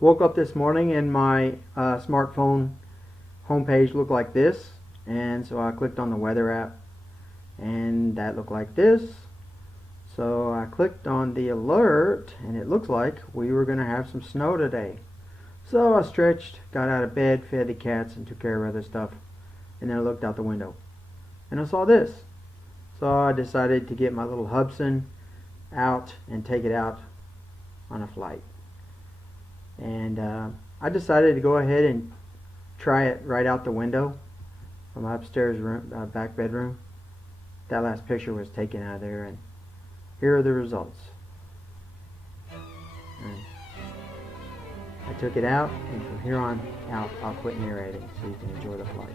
Woke up this morning and my smartphone homepage looked like this, and so I clicked on the weather app and that looked like this. So I clicked on the alert and it looks like we were going to have some snow today. So I stretched, got out of bed, fed the cats and took care of other stuff, and then I looked out the window and I saw this. So I decided to get my little Hubsan out and take it out on a flight. And I decided to go ahead and try it right out the window from my upstairs room, back bedroom. That last picture was taken out of there, and here are the results. And I took it out, and from here on out I'll quit narrating so you can enjoy the flight.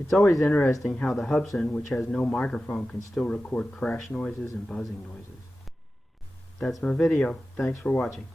It's always interesting how the Hubsan, which has no microphone, can still record crash noises and buzzing noises. That's my video. Thanks for watching.